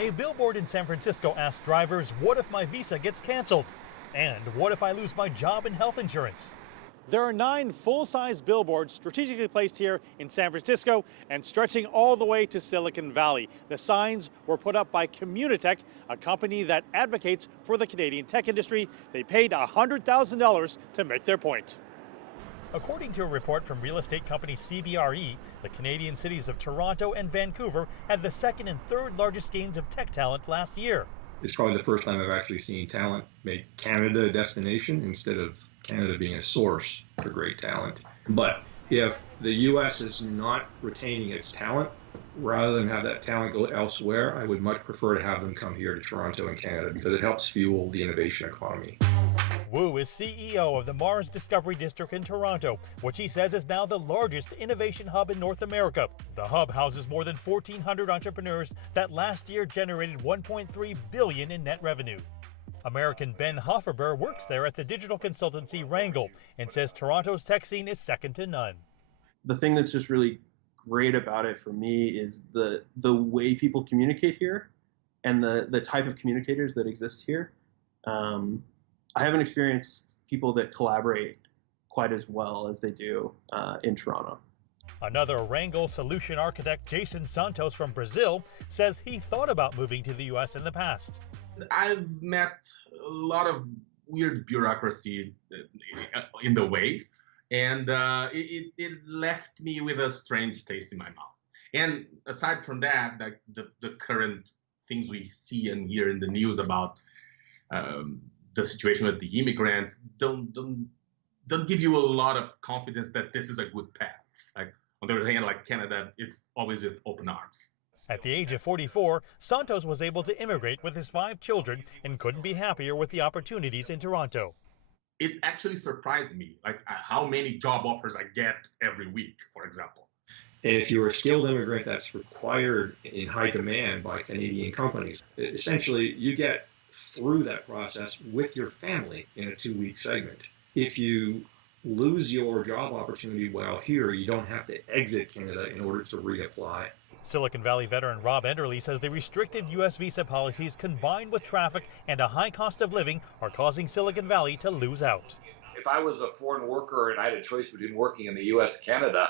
A billboard in San Francisco asks drivers, what if my visa gets canceled? And what if I lose my job and health insurance? There are 9 full-size billboards strategically placed here in San Francisco and stretching all the way to Silicon Valley. The signs were put up by Communitech, a company that advocates for the Canadian tech industry. They paid $100,000 to make their point. According to a report from real estate company CBRE, the Canadian cities of Toronto and Vancouver had the second and third largest gains of tech talent last year. It's probably the first time I've actually seen talent make Canada a destination instead of Canada being a source for great talent. But if the U.S. is not retaining its talent, rather than have that talent go elsewhere, I would much prefer to have them come here to Toronto and Canada because it helps fuel the innovation economy. Wu is CEO of the Mars Discovery District in Toronto, which he says is now the largest innovation hub in North America. The hub houses more than 1,400 entrepreneurs that last year generated $1.3 billion in net revenue. American Ben HOFFERBER works there at the digital consultancy Wrangle and says Toronto's tech scene is second to none. The thing that's just really great about it for me is the way people communicate here and the type of communicators that exist here. I haven't experienced people that collaborate quite as well as they do in Toronto. Another Wrangle solution architect, Jason SANTOS from Brazil, says he thought about moving to the U.S. in the past. I've met a lot of weird bureaucracy in the way, and it left me with a strange taste in my mouth. And aside from that, like the current things we see and hear in the news about the situation with the immigrants don't give you a lot of confidence that this is a good path. Like on the other hand, like Canada, it's always with open arms. At the age of 44, Santos was able to immigrate with his 5 children and couldn't be happier with the opportunities in Toronto. It actually surprised me, like how many job offers I get every week, for example. And if you're a skilled immigrant that's required in high demand by Canadian companies, essentially you get through that process with your family in a 2-week segment. If you lose your job opportunity while here, you don't have to exit Canada in order to reapply. Silicon Valley veteran Rob Enderle says the restrictive U.S. visa policies combined with traffic and a high cost of living are causing Silicon Valley to lose out. If I was a foreign worker and I had a choice between working in the U.S. and Canada,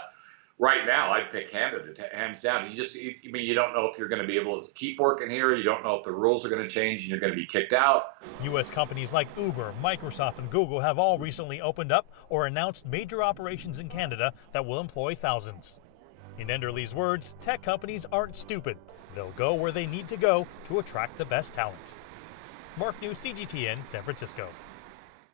right now I'd pick Canada hands down. You don't know if you're going to be able to keep working here. You don't know if the rules are going to change and you're going to be kicked out. U.S. companies like Uber, Microsoft, and Google have all recently opened up or announced major operations in Canada that will employ thousands. In Enderle's words, tech companies aren't stupid. They'll go where they need to go to attract the best talent. Mark New, CGTN, San Francisco.